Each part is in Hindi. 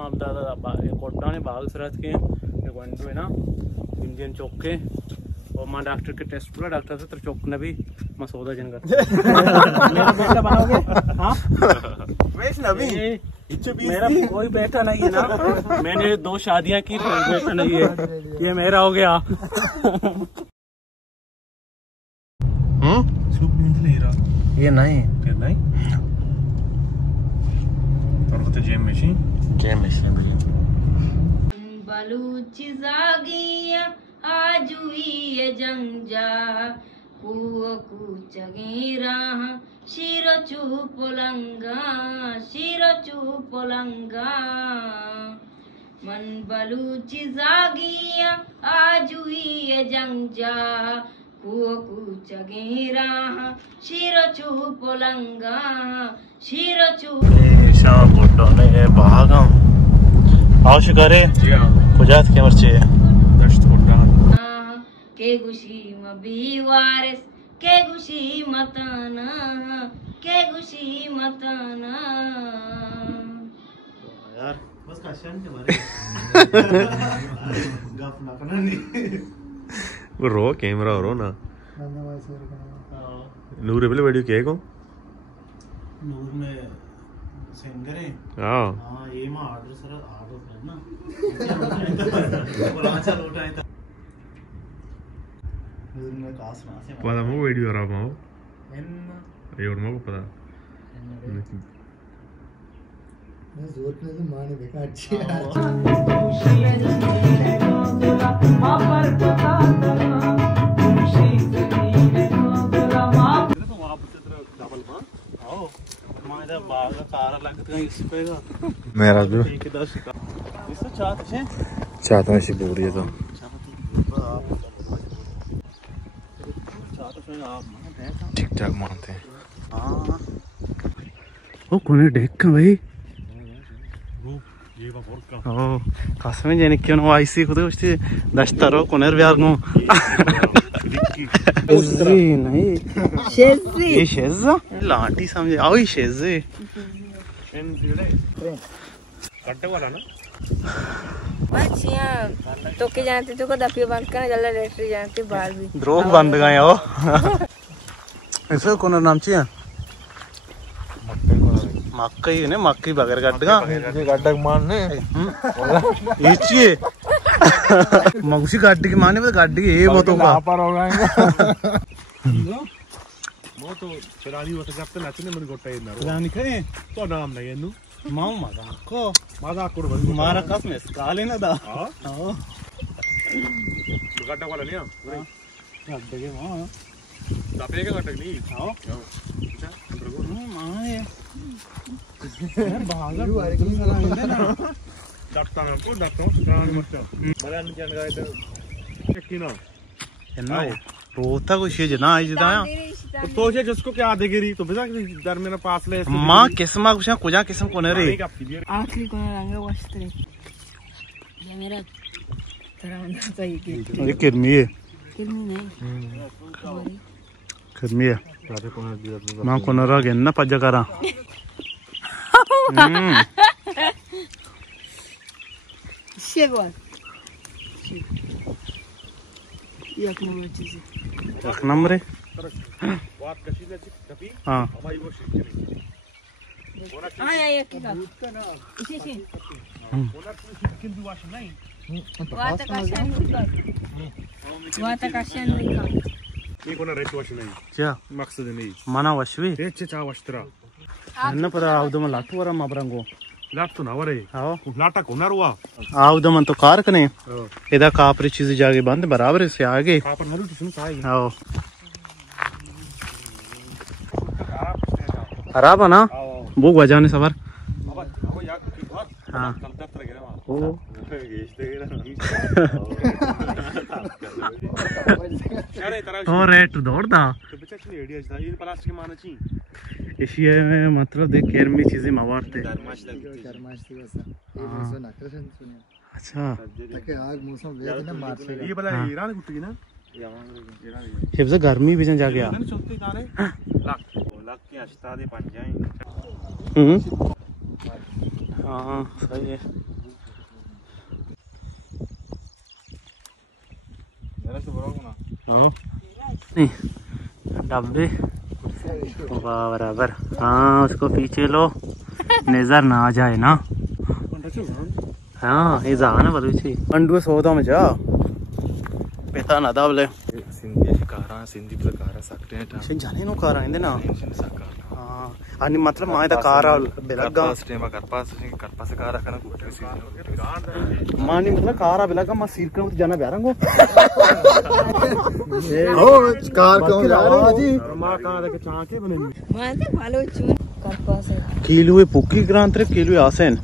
मामदादा कोटा ने बाग सरहद के वंडू है ना इंडियन चौक के और माँ डॉक्टर के टेस्ट पूरा डॉक्टर से तेरे चौक ने भी मसौदा जन कर मेरा बेटा बनाओगे? हाँ मेरा कोई बेटा नहीं है ना, मैंने 2 शादियां की, कोई बेटा नहीं है, ये मेरा हो गया। ये नहीं जेम मशीन बलूच जागिया आजुई ये जंजा कुओ कुचगेरा शिरो चुपलंगा मन बलूच जागिया आजुई ये जंजा कुओ कुचगेरा शिरो चुपलंगा ने भागा आओ शिकारे खुजात के मर्चे के गुशी मबीवारिस के गुशी मताना यार बस काशन के मारे गप ना करना नहीं रो कैमरा रो ना नूर पे वीडियो क्या को नूर में सिंगर है हां ये मां ऑर्डर सर ऑर्डर करना बोला चल उठाए था नूर में कास ना से पता मो वीडियो रहा मां एन ये और मो पता मैं जोर ने तो मां ने देखा अच्छी मेरा जो चाहता है पूरी है तो ठीक ठाक मानते हैं। ओ कोने देख का भाई ओ कसम जाने क्यों ना आईसी खुद कुछ दस्तारो कोनेर व्यार नो नहीं ये शेज़ा लाटी समझे आओ ये शेज़े कट्टे वाला ना बच्चियां तो के जानते तो को दफिया बंद करना जल्ला रेस्ट्री जानते बाहर भी द्रोह बंद गए हो ऐसे कौन नाम चाहिए मक्कई ने मक्कई बगैर गड्ढा गड्ढा मारने ये चाहिए मगुशी गड्ढी की माने तो गड्ढी ये वो तो पर होगा वो तो चरानी वक्त जाते नचने मन गोटा इधर रानी करे तो नाम नहीं है नू माँ मजाक को बस हमारा कसम काले ना दा हाँ गड्ढा वाला नहीं गड्ढे के माँ दबे के गड्ढा नहीं हाँ माँ ये बाहर दबता है को दबता हूँ चरानी मत बड़ा नहीं जान गए तो कितना है ना रोता कुछ ये जना आई जिताया तो सोचे जिसको क्या देगी रही तो बिना दर मेरा पास ले माँ किस्म कुछ कुजा किस्म कोने रे आखिरी कोने रंगे वस्त्रे ये मेरा तरह अंदर चाहिए ये किरमी है नहीं किरमी है माँ कोने रहा ना पज्जा करा शेगवाल एक नंबर है हाँ क्या मकसद नहीं मना वशवी चा वस्त्रा अन्न पर आउदम लाटू वरा माबरंगो लाट तो ना वरे आओ लाटा को नरवा आउदम तो कार कने इधर कापरी चीज जाके बंद बराबर से आगे कापर नरु तो सुन साई आओ खराब है ना वो वजह ने सबर हाँ ओ तो रेट दौड़ दा एशिया में मतलब देख केयर में चीजें मवारते अच्छा आग मौसम ना मार्च ये वाला ईरान कुट्टी ना ये गर्मी भी जा गया हाँ सही है। नहीं डब्बे बराबर। हाँ उसको पीछे लो नजर ना आ जाए ना। हाँ ये जा ना बलूची अंडू सौदा में जा पेता ना दाबले सिंधी कारा सिंधी प्रकार सकते हैं जाने नो कारा इंदे ना। हाँ अनि मतलब माय द कारा बेलगा स्टेमा करपास कारा कना मानी मतलब कारा बेलगा मा सीर कर जाना ब्यारंगो ओ कार क्यों जा रहे हो जी? मां कहां देखे चाके बने माते भालो चून करपास है कीलुए पुक्की ग्रांतरे कीलुए आसेन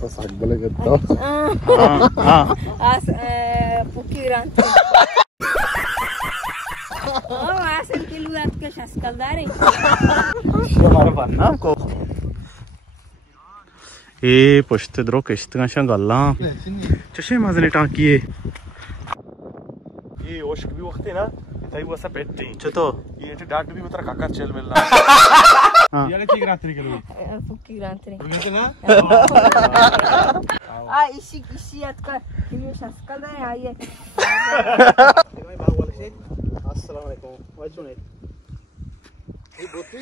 तो साग बोले करता हाँ हाँ आस पुकी ग्रांत ओ आसन के लिए आज के शस्कलदारी हमारा बनना को ए पुश्त द्रो किश्त का शंगल्ला चशे मजले टांकिए ये ओश भी वक्त है ना तई वो सब पेट चतो ये डाट भी उतर काका चल मिलना हाँ ये की रात्रि के लिए पुकी ग्रांत रे बुझते ना आ इसी आज का ये शस्कलदारी आइए अस्सलाम वालेकुम वाचो ने ये बोती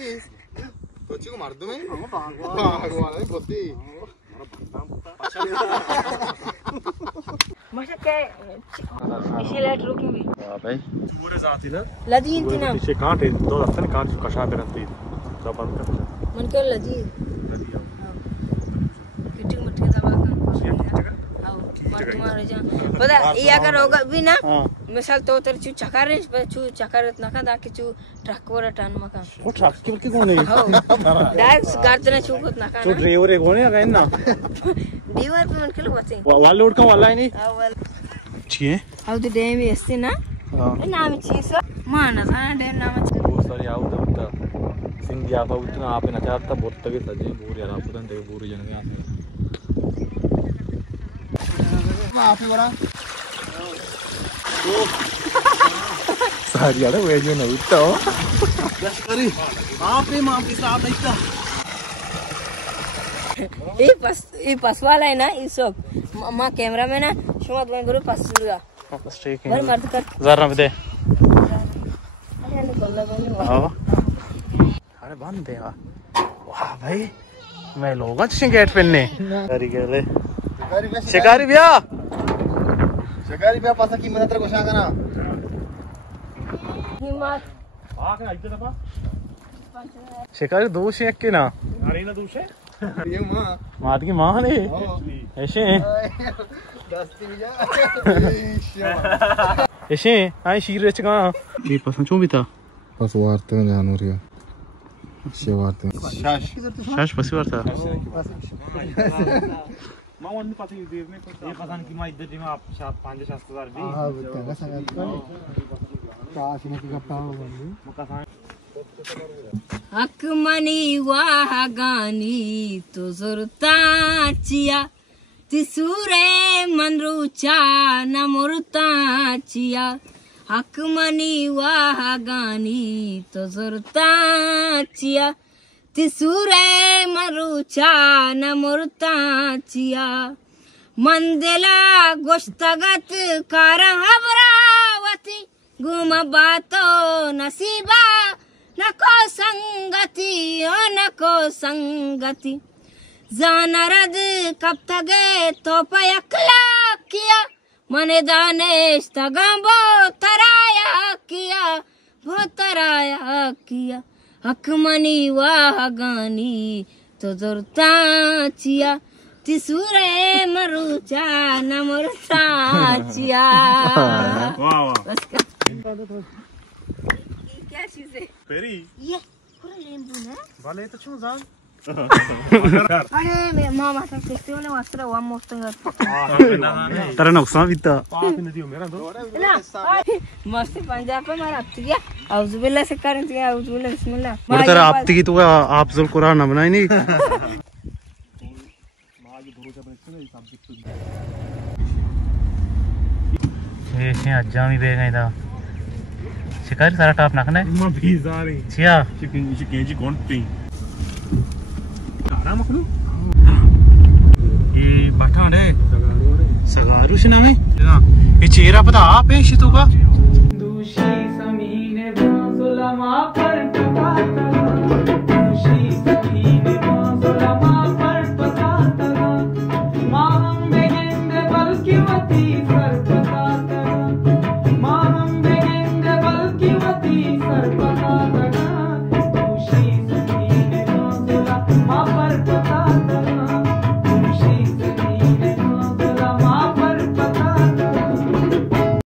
तो को मार दो मैं भागवान है बोती मशा के इसी लेट रुकेंगे हां भाई पूरे जाती ना लदी इंतना पीछे कांट है दो हफ्ते ने कांट कशा पे रहती तो बंद कर मन के लदी किटिंग मटके दबा कर आओ तुम्हारे जा पता ये अगर होगा भी ना मिसाल तो तेरे चू चकार रे चू चकार ना का दाके चू ट्रक वर टन मका वो ट्रक के कोने डायरेक्ट गार्डन चू को ना का तो ड्राइवर है कोने का ना ड्राइवर पे मन के लो बचे वाल लोड का वाला है नहीं अवल छिए हाउ द डे में इससे ना नाम चीज माना था डे नाम बहुत सारी आउट होता सिंधी आप उतना आप ना चाहता बहुत तक सजे पूरी यार आप दे पूरी जन में माफी बड़ा सारी यार वे जो नहीं तो अरे आपे माफी साहब नहीं था ये पस वाला है ना इस सब मां कैमरा में ना शुमत बन गुरु पस लगा बस ठीक बर है मर्द कर जरा दे अरे गल्ला बन हाँ अरे बंद दे वाह भाई मैं लोगा चें गेट पहनने अरे गले शिकारी भैया पासा की मदद को शागना हिम्मत आ के आइते दफा शिकारी दोष है के ना अरे ना दूसरे ये मां मात की मां ने ऐसे दस्ती जा ऐसे आई शीर रेच का ये पसंद चो भी था बस वार्ते में जानवर है शेवार्ते शाश पसी था मां वन पाती देर में ये पता नहीं कि मां इधर जी में आप 5,000 दी हां बता संगत काश ने की गप्पा बंदी मुका हक मनी वाह गानी तो जुरताचिया तिसूरे मनरुचा न मुरताचिया हक मनी वाह गानी तो जुरताचिया तिसूरे मनरुचा न मुरताचिया मंदिला गोश्तगत कार हबरावती गुम बातो नसीबा नको संगति ओ नको संगति जानरद कब तगे तो पयकला किया मने दानेश तगंबो तराया किया हक मनी वाह गानी तो जोरताचिया तिसूरे मरुचा न मुरताचिया वाह वाह बस क्या चीज है पेरी ये पूरा नींबू ना भले तो छू जान अरे मैं मामा तक फेस्टिवल में वस्त्र वन मोस्ट तेरा नुकसान भी था पास नदी मेरा दो ना मस्त पंजाब पे मारा अब गया औज़ु बिल्लाह से करें तो औज़ु बिल्लाह बिस्मिल्लाह मेरा तेरा आप की तो आप जुल कुरान ना बनाई नहीं ये अज्जा भी बेग था शिकारी सारा टॉप नाखने मां भी जा रही छिया चिकन जी कौन पी आराम करो रुशना में ये चेहरा पता आप है शितू का दूषी समीने बांसुला मा पर टका